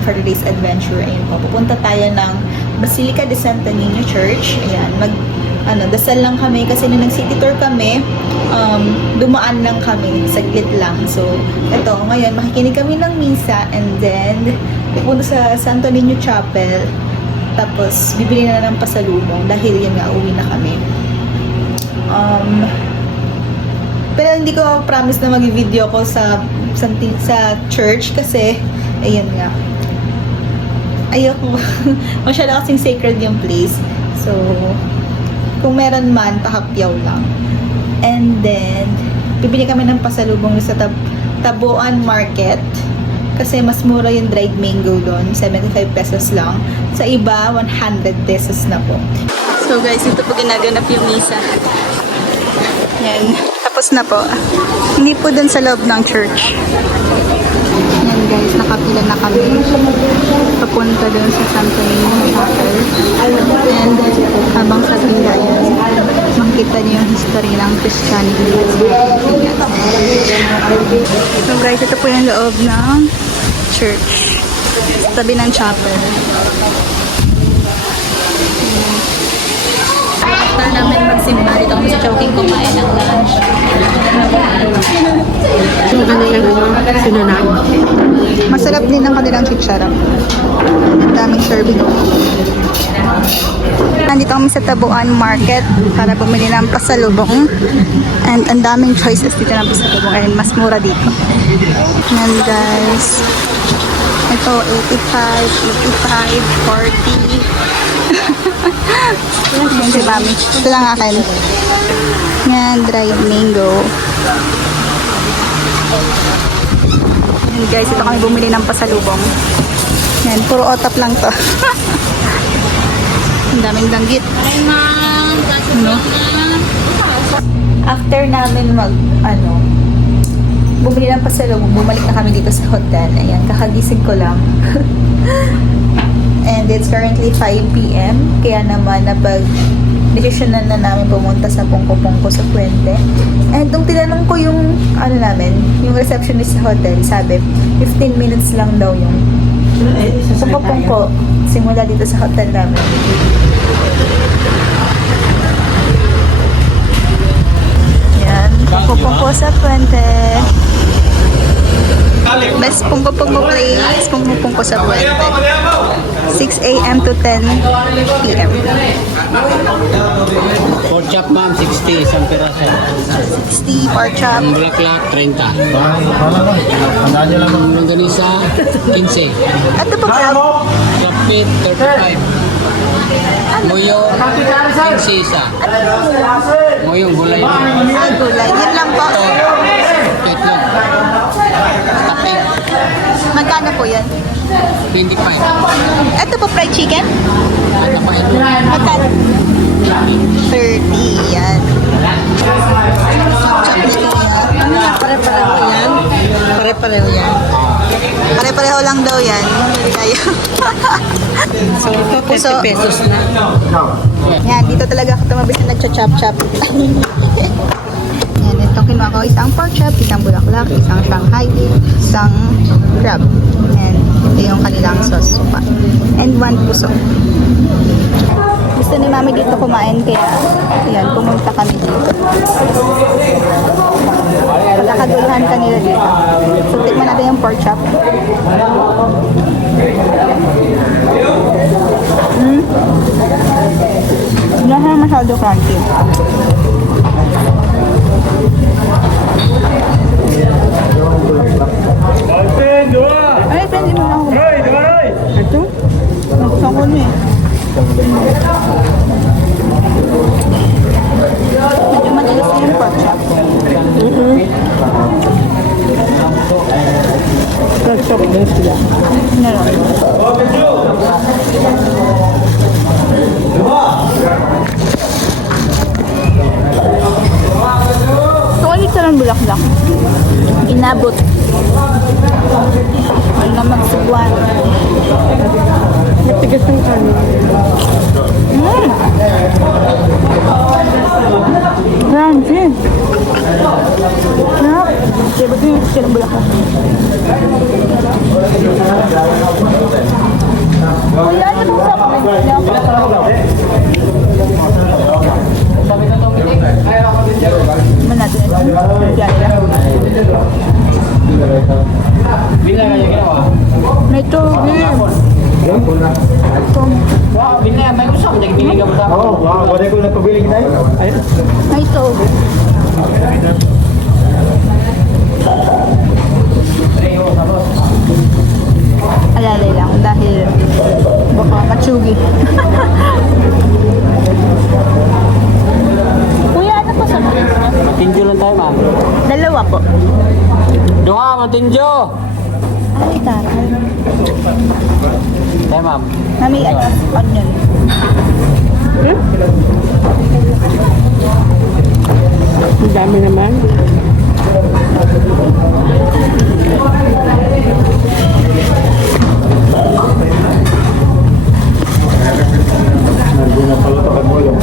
plan for today's adventure. Ayun po, pupunta tayo ng Basilica de Santo Niño Church. Ayan, dasal lang kami kasi nung nag-city tour kami, dumaan lang kami, saglit lang. So, eto, ngayon, makikinig kami ng misa and then, pupunta sa Santo Niño Chapel. Tapos, bibili na ng pasalubong dahil yun nga, uwi na kami. Pero hindi ko promise na mag-video ko sa church kasi, ayun nga, ayoko. Masyado kasing sacred yung place. So, kung meron man, tahapyaw lang. And then, bibili kami ng pasalubong sa Tabuan Market. Kasi mas mura yung dried mango doon. 75 pesos lang. Sa iba, 100 pesos na po. So guys, ito po ginaganap yung misa. Yan. Tapos na po. Hindi po doon sa loob ng church. Yan guys, nakapila na kami. Papunta doon sa Santo Niño Chapel. And habang sa pila yan, makikita niyo yung history ng Christianity. So guys, ito po yung loob ng church. Tabi ng chapel. After namin magsimba, dito kami sa Chowking kumain ng lunch. Yung kanilang sinunod. Masarap din ang kanilang chicharam. Ang daming serving. Nandito kami sa Tabuan Market para bumili ng pasalubong. And ang daming choices dito ng pasalubong. And mas mura dito. And guys, ito 85, 40. Yan si Mami. Ito lang akin. Yan, dried mango. Yan guys, ito kami bumili ng pasalubong. Yan, puro otap lang to. Ang daming danggit. No? After namin bumili ng pasalubong, bumalik na kami dito sa hotel. Ayan, kakagising ko lang. And it's currently 5 p.m. Kaya naman decisionan na namin pumunta sa Pungko-Pungko sa Puente. And nung tinanong ko yung yung receptionist sa hotel, sabi 15 minutes lang daw yung Pungko-Pungko simula dito sa hotel namin. Yan, Pungko-Pungko sa Puente. Best Pungko-Pungko place, Pungko-Pungko sa Puente. 6 a.m. to 10 p.m. Pork chop ma'am, 60, isang piraso. 60 pork chop. Ang bulaklak, 30. Ang longganisa, 15. Ito po crab. Crab meat, 35. Muyong, 15 isa. Muyong gulay. Ay, gulay. Yun lang po. Ito lang. Tapig, Magkano po yan? 25. Ito po fried chicken? Ano pa ito? Magkano? 30. Yan. Pare-pareho yan. Pare-pareho yan. Pare-pareho lang daw yan. Tayo. So, ito Puso. 50 pesos na. Yan, dito talaga ako tumabis na nagcha-chop-chop. Yan, itong kinuha ko, isang pork chop, isang bulaklak, isang Shanghai, isang crab. And ito yung kanilang sauce supa. And 1 puso. Gusto ni Mami dito kumain, kaya ayan, pumunta kami dito. Pagkakaguluhan kanila dito. So, tikman natin yung pork chop. Hindi na masyado crunchy. Ay, pwede mo lang ako. Ito? Nakasang ko na eh. Medyo matigas na yung pork chop. Pork chop din sila. Meron. Sulit sa lang bulaklak. Inabot. Wala magsubuan. Matigas ng ano. Crunchy. Sarap. Kaya ba't yung siya ng Bulacan? Kuya, ano bang supplement niya? Naman natin ito. Diyan lang. May tubig. May usap, nagpili ka mo sa ako. Wala ko nagpabili kita. May tubig. Alalay lang dahil baka matsugi. Kuya, ano pa sa mga? Matinjo lang tayo, ma'am. Dalawa po. Duha, matinjo! Ay, taray. Tayo, ma'am. May onion. Ang dami naman. Nandun na pala ito kag mo yung.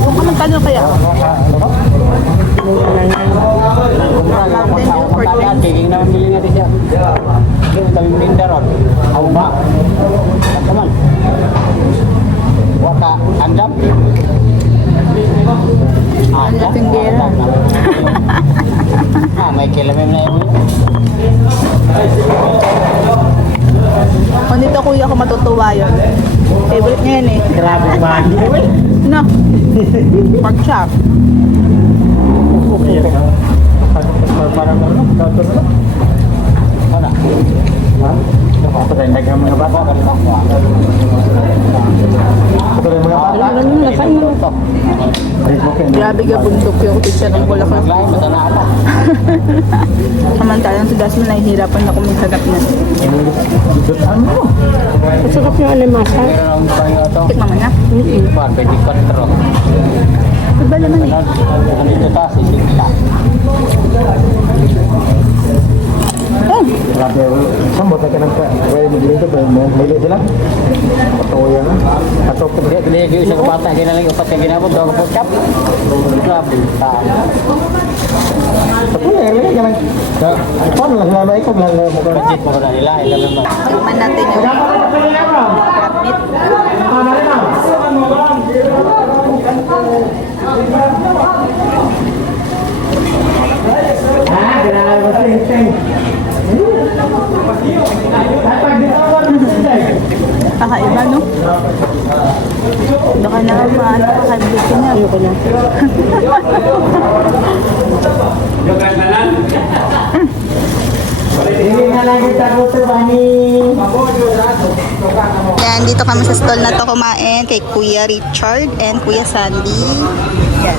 Kung magkano kaya? Kaya naman bili natin siya. Kami minda ron. Ako ba? Kaman. Waka, andam? Ang laking gera. May kilamim na yun. Kung dito kuya ako matutuwa yun. Favorite niya yan eh. Grabe man. No. Pork chop. Parang ano? Dato na. Wala. Patay ka mga bata. Patay mga bata. Nakain mo na. Grabe ka bundok yung pizza ng Bulacan. Lain, masana ata. Samantalang si Dasma nahihirapan na kumisagat na. Ano? Masarap yung alimasa. Meron ang tayo ito. Tikman mo na. Pan, 24. Iba naman eh. Ano ito ta? Sisikla. Grabe. Sambot na ka ng kaya mo dito ba? Mili sila? Patuloy na. Atop ko. Kaya pinigil siya kabata. Kaya nalang upat yung ginabot. Daw ko kap. Grabe. Saan? Patuloy ka lang. Paano lang lama ikaw lang mo ka. Budget mo ko na nila. Ilan naman. Tikman natin yung crab meat. Kakaiba, no? Baka naman, kakaiba niya. Ayoko na. Yan, dito kami sa stall na to kumain kay Kuya Richard and Kuya Sandy. Yan.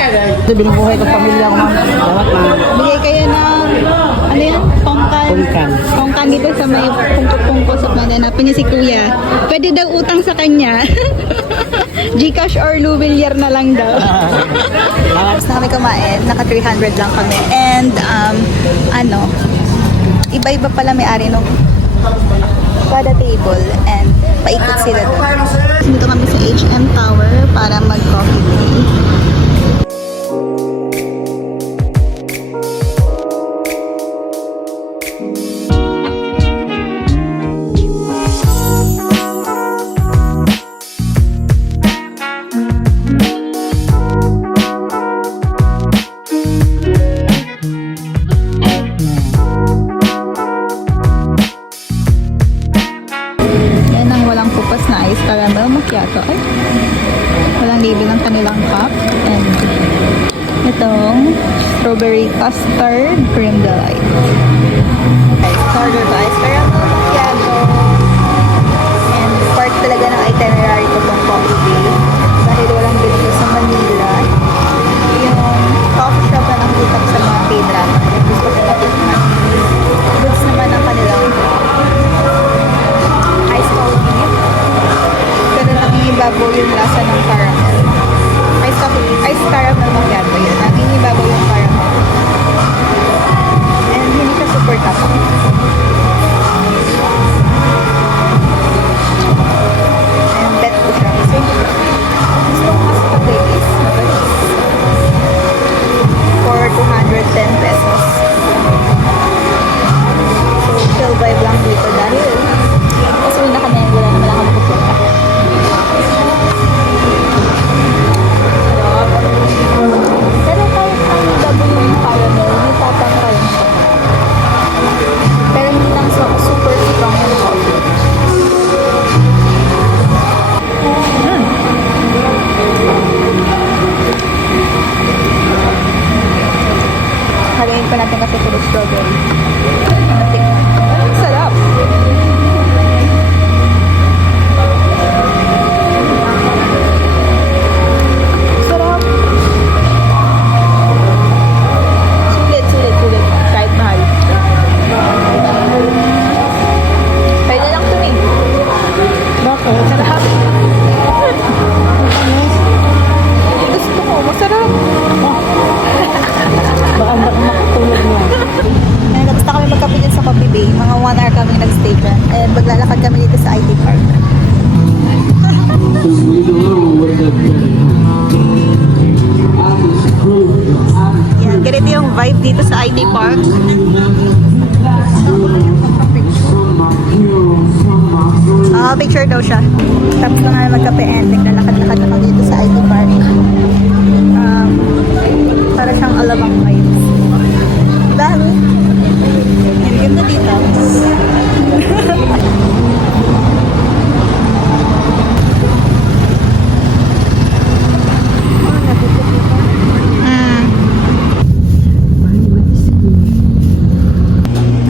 Ito binubuhay ng pamilya ko man. Dapat na. Bigay kayo ng, ano yan? Pongkan. Pongkan. Pongkan dito sa may pungko-pungko sa pananapin niya si Kuya. Pwede daw utang sa kanya. Gcash or Louvillier na lang daw. Tapos na kami kumain. Naka 300 lang kami. And, iba-iba pala may-ari nung kada table and paikot sila doon. Dito kami sa H&M Tower para mag-coffee day. Yan ang walang kupas na ice caramel macchiato. Ay, walang label ng kanilang cup. And itong strawberry custard cream delight. Okay, order ba? Ice caramel macchiato. And part talaga ng itinerary ko tong coffee day. Dahil walang ganito sa Manila. Yung coffee shop na nakita ko sa mga K-drama. Gusto ko natikman. Goods naman ang kanilang ice coffee. Pero nangingibabaw yung lasa ng caramel. Ice caramel macchiato yun. Nangingibabaw yung caramel. And hindi siya super tapang. And bet ko siya. Kasi gusto ko mas pag-release. For 25 naman kami dito sa IT Park. Yan, ganito yung vibe dito sa IT Park. Picture daw siya. Tapos na nga magkape and naglalakad-lakad ako dito sa IT Park. Para siyang alamang vibes. Dami. Yan, ganda dito.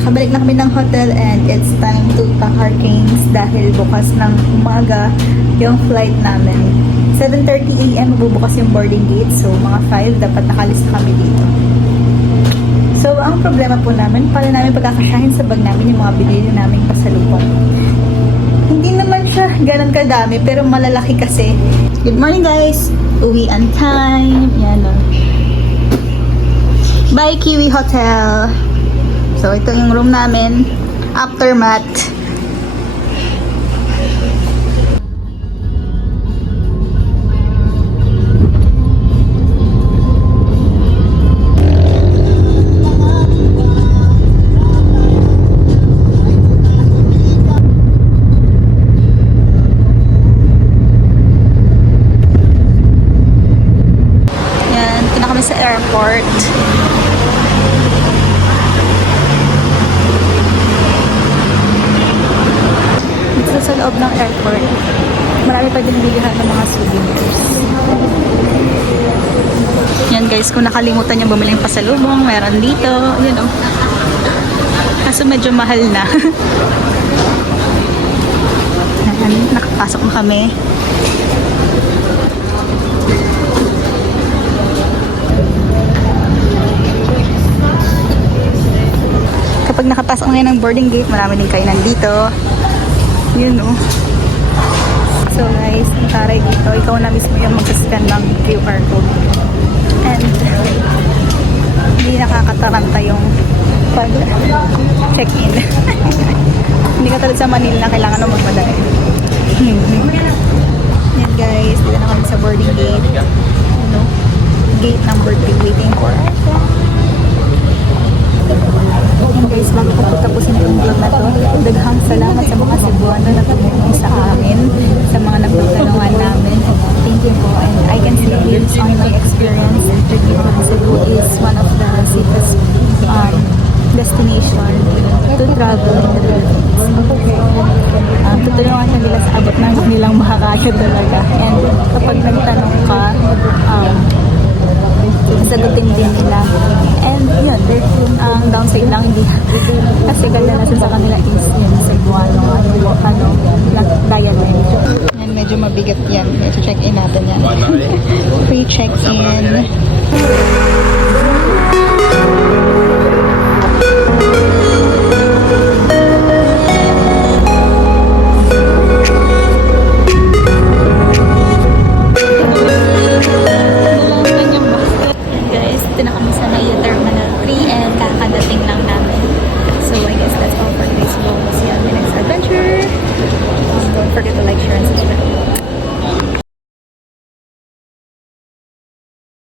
Nakabalik na kami ng hotel and it's time to pack our things dahil bukas ng umaga yung flight namin. 7:30 AM bubukas yung boarding gate, so mga 5 dapat nakalis na kami dito. So ang problema po namin, para namin pagkakasyahin sa bag namin yung mga binili naming pasalubong. Hindi naman siya ganun kadami pero malalaki kasi. Good morning guys! Uwi on time. Yan o. Bye Kiwi Hotel! So, ito yung room namin. Aftermath. Yan, ito na kami sa airport. Sa loob ng airport, marami pa din bilihan ng mga souvenirs. Yan guys, kung nakalimutan yung bumili ng pasalubong, meron dito. Yan o. Kaso medyo mahal na. Yan, nakapasok na kami. Kapag nakapasok na ng boarding gate, marami din kainan dito. Yun o. So guys, taray dito. Ikaw na mismo yung mag-scan ng QR code. And hindi nakakataranta yung pag-check-in. Hindi ka tulad sa Manila na kailangan mo magmadali. Yan guys, dito na kami sa boarding gate. Ano? Gate number 2, waiting for our flight. Yan guys, bago ko tapusin itong vlog na to, daghang salamat sa mga Cebuano na tumulong sa amin, sa mga nagpagtanungan namin. Thank you po. And I can say based on my experience, Cebu is one of the safest destination to travel in the Philippines. Tutulungan na nila sa abot ng nilang makakaya talaga. And kapag nagtanong ka, sagutin din nila. And yun, ang downside lang hindi kasi kadalasan sa kanila is yun, Cebuano, dialect. Yan, medyo mabigat yan. Check-in natin yan. Free check-in. Don't forget to like, share, and subscribe.